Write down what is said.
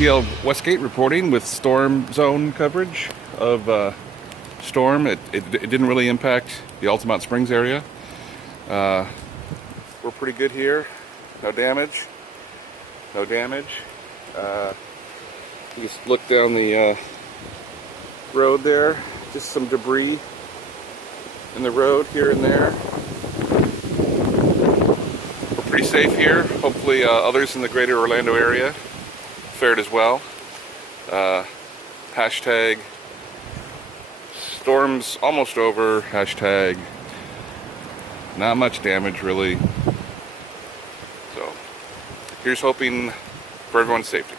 TL Westgate reporting with storm zone coverage of storm. It didn't really impact the Altamont Springs area. We're pretty good here. No damage. No damage. You just look down the road there. Just some debris in the road here and there. We're pretty safe here. Hopefully others in the greater Orlando area fared as well. Hashtag storm's almost over. Hashtag not much damage really. So here's hoping for everyone's safety.